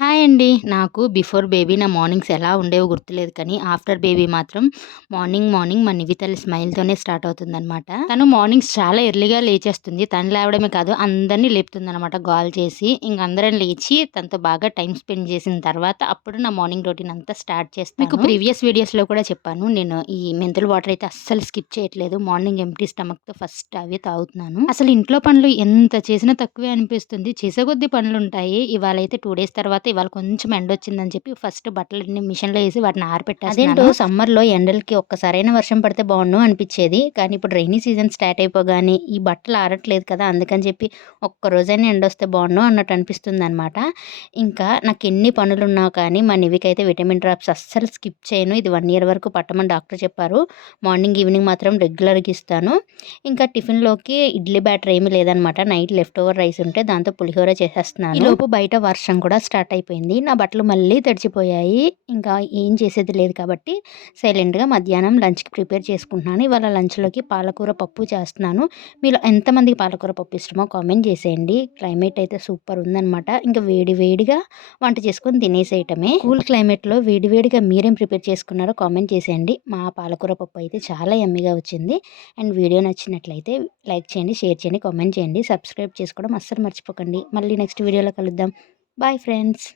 Hi అండి. నాకు before baby నా మార్నింగ్స్ ఎలా ఉండేవో గుర్తులేదు కానీ, ఆఫ్టర్ బేబీ మాత్రం మార్నింగ్ మా నివి తల్లి స్మైల్‌తోనే స్టార్ట్ అవుతుందనమాట. తను మార్నింగ్స్ చాలా ఎర్లీగా లేచేస్తుంది. తను లేవడమే కాదు అందరిని లేపుతుందనమాట గోల చేసి. ఇంక అందరం లేచి తనతో బాగా టైమ్ స్పెండ్ చేసిన తర్వాత అప్పుడు నా మార్నింగ్ రొటీన్ అంతా స్టార్ట్ చేస్తాను. మీకు ప్రీవియస్ వీడియోస్‌లో కూడా చెప్పాను. నేను ఈ మెంతుల వాటర్ అయితే అస్సలు స్కిప్ చేయట్లేదు. మార్నింగ్ ఎంప్టీ స్టమక్‌తో ఫస్ట్ అవే తాగుతున్నాను. అసలు ఇంట్లో పనులు ఎంత చేసినా తక్కువే అనిపిస్తుంది. చేసే కొద్దీ పనులుంటాయి. ఇవాళైతే 2 డేస్ తర్వాత ఇవాళ కొంచెం ఎండొచ్చిందని చెప్పి ఫస్ట్ బట్టలన్నీ మిషన్‌లో ఏసి వాటిని ఆరబెట్టేస్తున్నాను. అదేంటో సమ్మర్‌లో ఎండలకి ఒక్కసారైనా వర్షం పడితే బావుండు అనిపిచ్చేది. కానీ ఇప్పుడు రైనీ సీజన్ స్టార్ట్ అయిపోగానే ఈ బట్టలు ఆరట్లేదు కదా! అందుకని చెప్పి ఒక్కరోజైనా ఎండొస్తే బావుండు అన్నట్టు అనిపిస్తుందనమాట. ఇంకా నాకెన్ని పనులున్నా కానీ మా నివికైతే విటమిన్ డ్రాప్స్ అస్సలు స్కిప్ చేయను. ఇది 1 ఇయర్ వరకు పట్టమని డాక్టర్ చెప్పారు. మార్నింగ్, ఈవినింగ్ మాత్రం రెగ్యులర్‌గా ఇస్తాను. ఇంకా టిఫిన్‌లోకి ఇడ్లీ బ్యాటర్ ఏమీ లేదనమాట. నైట్ లెఫ్ట్ ఓవర్ రైస్ ఉంటే దాంతో పులిహోర చేసేస్తున్నాను. ఈలోపు బయట వర్షం కూడా స్టార్ట్ అయిపోయింది. నా బట్టలు మళ్ళీ తడిచిపోయాయి. ఇంకా ఏం చేసేది లేదు కాబట్టి సైలెంట్‌గా మధ్యాహ్నం లంచ్‌కి ప్రిపేర్ చేసుకుంటున్నాను. ఇవాళ లంచ్‌లోకి పాలకూర పప్పు చేస్తున్నాను. మీలో ఎంతమందికి పాలకూర పప్పు ఇష్టమో కామెంట్ చేసేయండి. క్లైమేట్ అయితే సూపర్ ఉందనమాట. ఇంకా వేడి వేడిగా వంట చేసుకొని తినేసేయటమే. కూల్ క్లైమేట్‌లో వేడి వేడిగా మీరేం ప్రిపేర్ చేసుకున్నారో కామెంట్ చేసేయండి. మా పాలకూర పప్పు అయితే చాలా యమ్మీగా వచ్చింది. అండ్ వీడియో నచ్చినట్లయితే లైక్ చేయండి, షేర్ చేయండి, కామెంట్ చేయండి, సబ్స్క్రైబ్ చేసుకోవడం అస్సలు మర్చిపోకండి. మళ్ళీ నెక్స్ట్ వీడియోలో కలుద్దాం. Bye friends.